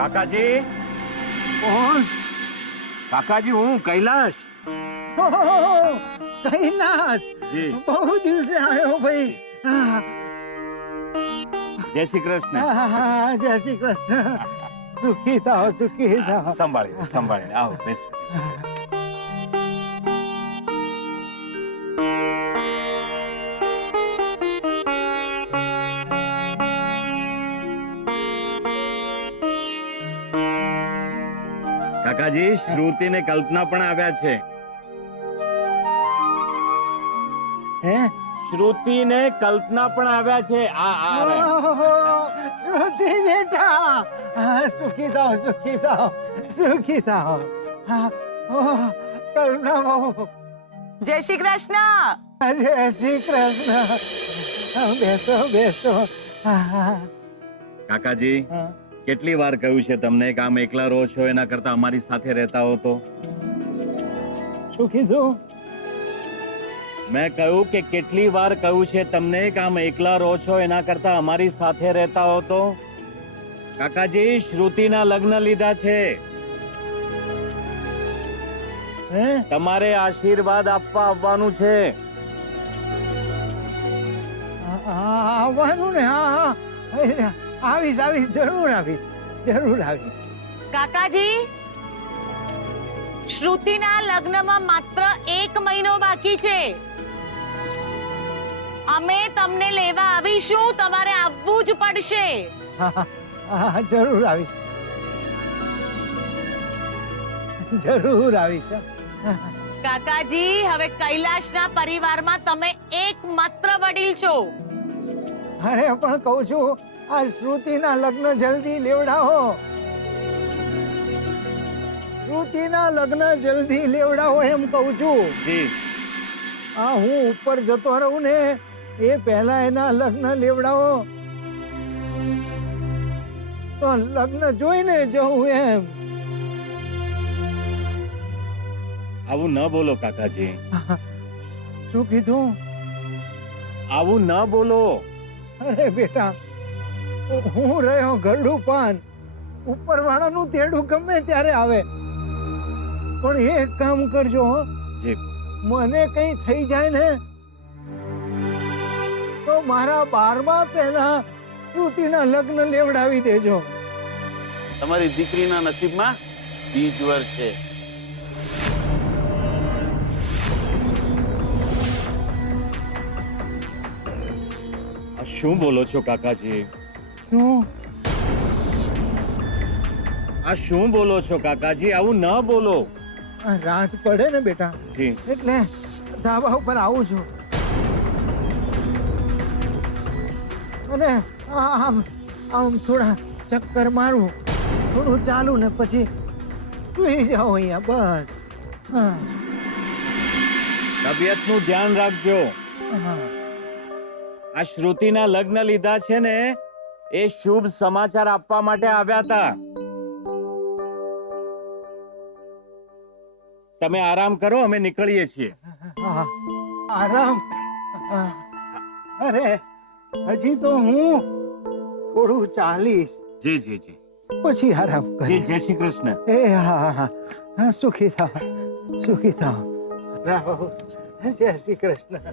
કાકાજી, કોણ? કાકાજી હું કૈલાશ. ઓહો, કૈલાસ, જી. બહુ દિવસે આવ્યો ભાઈ. જય શ્રી કૃષ્ણ. જય શ્રી કૃષ્ણ. સુખી થાઓ, સુખી થાઓ. સંભાળીને આવો, બેસો. કાકાજી, શ્રુતિ ને કલ્પના પણ આવ્યા છે. હે? શ્રુતિ ને કલ્પના પણ આવ્યા છે. આ રે. ઓહો, શ્રુતિ બેટા, સુખી થાઓ, સુખી થાઓ, સુખી થાઓ. ઓહ, કરુણા બહુ. જય શ્રી કૃષ્ણ. જય શ્રી કૃષ્ણ. બેસો, બેસો. કાકાજી, કેટલી વાર કહ્યું છે તમને કે આમ એકલા રહો છો, એના કરતા અમારી સાથે રહેતા હો તો? શું કીધું? મેં કહ્યું કે કેટલી વાર કહ્યું છે તમને કે આમ એકલા રહો છો, એના કરતા અમારી સાથે રહેતા હો તો? કાકાજી, શ્રુતિના લગ્ન લીધા છે. હે? તમારે આશીર્વાદ આપવા આવવાનું છે. આવવાનું ને? હા, આવીશ, આવીશ, જરૂર આવીશ, જરૂર આવીશ. કાકાજી, શ્રુતિના લગ્નમાં માત્ર 1 મહિનો બાકી છે. અમે તમને લેવા આવીશું, તમારે આવવું જ પડશે. હા, જરૂર આવીશ, જરૂર આવીશ. કાકાજી, હવે કૈલાશના પરિવારમાં તમે એકમાત્ર વડીલ છો. અરે પણ કહું છું, આ શ્રુતિના લગ્ન જલ્દી લેવડાવો. શ્રુતિના લગ્ન જલ્દી લેવડાવો એમ કહું છું. જી. આ હું ઉપર જતો રહું ને એ પહેલા એના લગ્ન લેવડાવો, તો લગ્ન જોઈને જવું એમ. આવું ન બોલો કાકાજી, શું કીધું? આવું ન બોલો. અરે બેટા, હું રહ્યો ઘરડું પાન, ઉપર વાળાનું તેડું ગમે ત્યારે આવે. પણ એક કામ કરજો હો, જી. મને કઈ થઈ જાય ને તો મારા 12મા પહેલા શ્રુતિના લગ્ન લેવડાવી દેજો. તમારી દીકરીના નસીબમાં બીજ વર છે. આ શું બોલો છો કાકાજી? શું? આ શું બોલો છો કાકાજી? આવું ન બોલો. આ રાત પડે ને બેટા, જી. એટલે ધાબા ઉપર આવું છું અને આમ આમ થોડા ચક્કર મારું, થોડું ચાલુ ને પછી સુઈ જાઉં અહીંયા. બસ. હા, તબિયતનું ધ્યાન રાખજો. હા. આ શ્રુતિના લગ્ન લીધા છે ને, એ શુભ સમાચાર આપવા માટે આવ્યા હતા. તમે આરામ કરો, અમે નીકળીએ છીએ. હા, આરામ. અરે હજી તો હું થોડું ચાલીશ, જી જી જી. પછી આરામ જી, કરીશ. જય શ્રી કૃષ્ણ. એ હા, હા, હા, સુખી થાવ, સુખી થાવ. રહો. જય શ્રી કૃષ્ણ.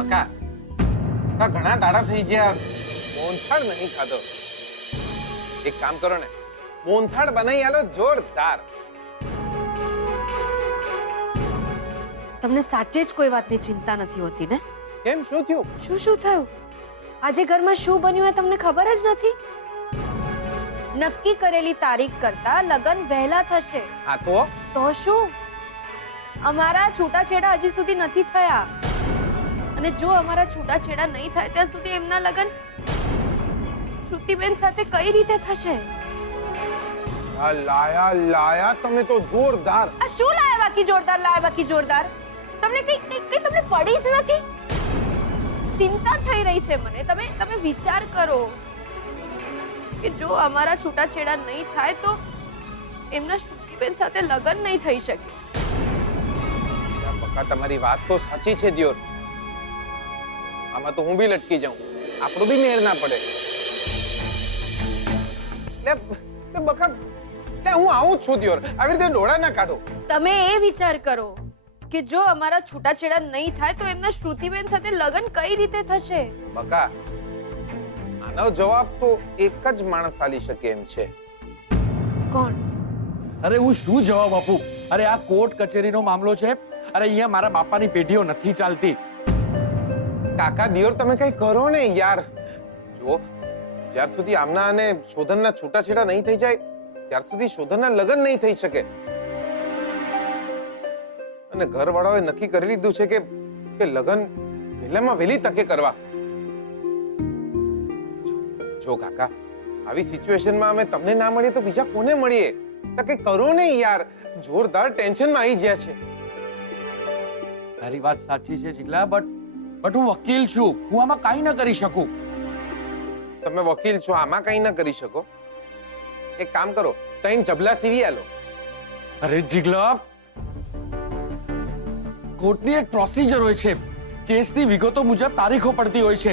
બકા ઘણા દાડા થઈ ગયા, મોહનથાળ નહીં ખાધો. એક કામ કરો ને, મોહનથાળ બનાવી આલો જોરદાર. તમને સાચે જ કોઈ વાતની ચિંતા નથી હોતી ને? કેમ, શું થયું? શું થયું? આજે ઘરમાં શું બન્યું એ તમને ખબર જ નથી? નક્કી કરેલી તારીખ કરતા લગ્ન વહેલા થશે. હા તો શું? અમારા છૂટાછેડા હજી સુધી નથી થયા, અને જો અમારા છૂટાછેડા નહીં થાય ત્યાં સુધી એમના લગ્ન શ્રુતિબેન સાથે કઈ રીતે થશે? લાયા તમે તો જોરદાર. આ શું લાયા બાકી જોરદાર, લાયા બાકી જોરદાર? તમને કઈ તમને પડી જ નથી? ચિંતા થઈ રહી છે મને. તમે વિચાર કરો કે જો અમારા છૂટાછેડા નહીં થાય તો એમના શ્રુતિબેન સાથે લગ્ન નહીં થઈ શકે. બકા તમારી વાત તો સાચી છે દિયોર. આમાં તો હું બી લટકી જાઉં, આપણો બી મેળ ના પડે. લે બકા, લે હું આવું જ છું દિયોર, આવી રીતે ડોળા ના કાઢો. તમે એ વિચાર કરો કે જો અમારા છૂટાછેડા નહીં થાય તો એમના શ્રુતિબેન સાથે લગ્ન કઈ રીતે થશે? બકા, આનો જવાબ તો એક જ માણસ આલી શકે એમ છે. કોણ? અરે હું શું જવાબ આપું? અરે આ કોર્ટ કચેરીનો મામલો છે. અરે અહીંયા મારા બાપાની પેઢીઓ નથી ચાલતી. કાકા દિયોર, તમે કઈ કરો ને યાર. જો જ્યાર સુધી આમના અને શોધનના છૂટાછેડા નહીં થઈ જાય ત્યાર સુધી શોધનના લગ્ન નહીં થઈ શકે. અને ઘરવાળાઓએ નક્કી કરી લીધું છે કે લગ્ન વહેલામાં વહેલી તકે કરવા. જો કાકા, આવી સિચ્યુએશનમાં અમે તમને ના મળીએ તો બીજા કોને મળીએ? તો કઈ કરો ને યાર, જોરદાર ટેન્શનમાં આવી ગયા છે. તારી વાત સાચી છે જીગલા, બટ હું વકીલ છું, હું આમાં કાંઈ ન કરી શકું. તમે વકીલ છો, આમાં કઈ ના કરી શકો. એક કામ કરો, ત્રણ જબલા સીવી આલો. અરે જીગલા, કોર્ટની એક પ્રોસિજર હોય છે, કેસની વિગતો મુજબ તારીખો પડતી હોય છે,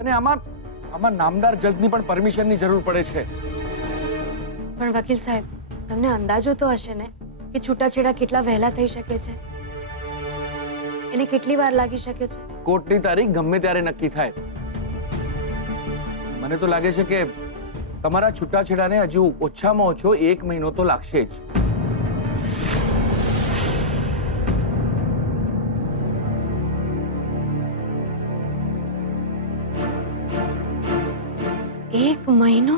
અને આમાં નામદાર જજની પણ પરમિશનની જરૂર પડે છે. પણ વકીલ સાહેબ, તમને અંદાજો તો હશે ને કે છૂટાછેડા કેટલા વહેલા થઈ શકે છે? એને કેટલી વાર લાગી શકે છે? કોર્ટની તારીખ ગમે ત્યારે નક્કી થાય. મને તો લાગે છે કે તમારા છૂટાછેડાને હજુ ઓછામાં ઓછો 1 મહિનો તો લાગશે જ. એક મહિનો?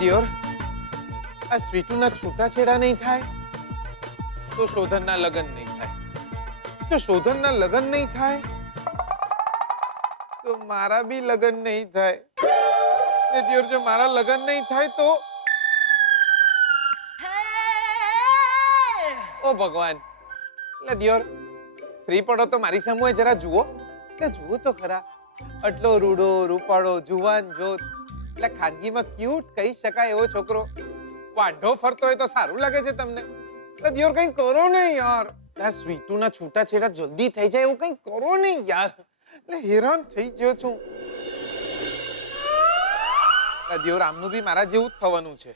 દિયોર, આ સ્વીટુના છૂટાછેડા નહીં થાય તો શોધનના લગ્ન નહીં થાય. જો શોધનના લગ્ન નહીં થાય તો મારા બી લગ્ન નહીં થાય. ને દિયોર, જો મારા લગ્ન નહીં થાય તો ઓ ભગવાન. એટલે દિયોર, ફ્રી પડો તો મારી સામે જરા જુઓ. એટલે જુઓ તો ખરા, આટલો રૂડો રૂપાળો જુવાન જોત, એટલે ખાનગીમાં ક્યુટ કહી શકાય એવો છોકરો વાંઢો ફરતો હોય તો સારું લાગે છે તમને? એટલે દિયોર કંઈ કરો ને યાર. આ સ્વીટુના છૂટાછેડા જલ્દી થઈ જાય એવું કંઈ કરો ને યાર. એટલે હેરાન થઈ ગયો છું. દિયોર, આમનું બી મારા જેવું જ થવાનું છે.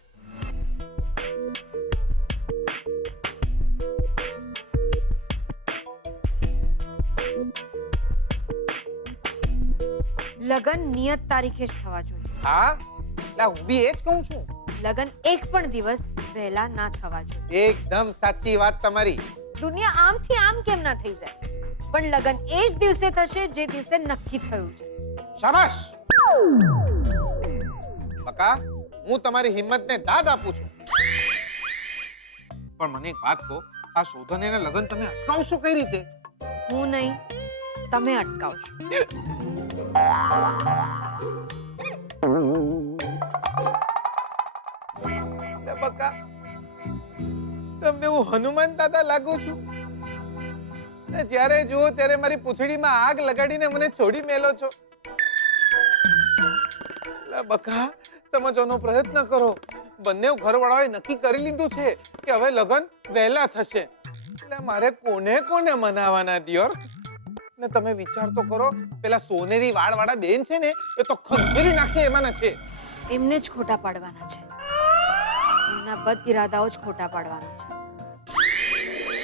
લગ્ન નિયત તારીખે જ થવા જોઈએ. હા, એટલે હું બી એ જ કહું છું. લગ્ન એક પણ દિવસ વહેલા ના થવા જોઈએ. એકદમ સાચી વાત તમારી. દુનિયા આમથી આમ કેમ ના થઈ જાય, પણ લગ્ન એ જ દિવસે થશે જે દિવસે નક્કી થયું છે. શાબાશ. બકા, હું તમારી હિંમતને દાદ આપું છું. પણ મને એક વાત કહો, આ શોધનના લગ્ન તમે અટકાવશો કઈ રીતે? હું નહીં, તમે અટકાવશો. બકા, તમને હું હનુમાન દાદા લાગુ છું? જ્યારે જુઓ ત્યારે મારી પૂંછડીમાં આગ લગાડીને મને છોડી મેલો છો. બકા, સમજવાનો પ્રયત્ન કરો. બંને ઘરવાળાઓએ નક્કી કરી લીધું છે કે હવે લગ્ન વહેલા થશે. એટલે મારે કોને મનાવવાના દિયોર? ને તમે વિચાર તો કરો, પેલા સોનેરી વાળવાળા બેન છે ને, એ તો ખંજરી નાખે એમાંના છે. એમને જ ખોટા પાડવાના છે. એમના બદ ઇરાદાઓ જ ખોટા પાડવાના છે.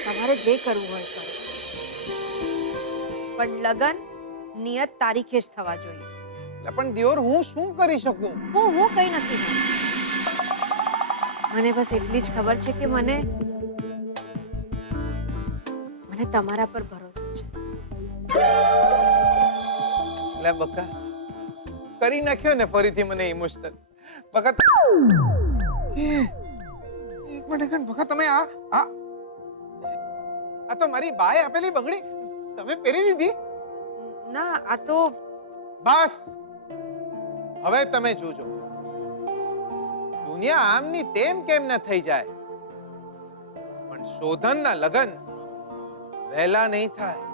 તમારે જે કરવું હોય કરો, પણ લગ્ન નિયત તારીખે જ થવા જોઈએ. પણ દિયોર, હું શું કરી શકું? હું કઈ નથી જાણતી. મને બસ એટલી જ ખબર છે કે મને તમારા પર ભરોસો છે. લે બકા, કરી નાખ્યો ને ફરીથી મને ઇમોશનલ. બકા, એક મિનિટ બકા, તમે આ તો મારી બાએ આપેલી બંગડી તમે પહેરી લીધી? ના, આ તો બસ હવે તમે જોજો. દુનિયા આમની તેમ કેમ ન થઈ જાય પણ શોધનના લગન વહેલા નહીં થાય.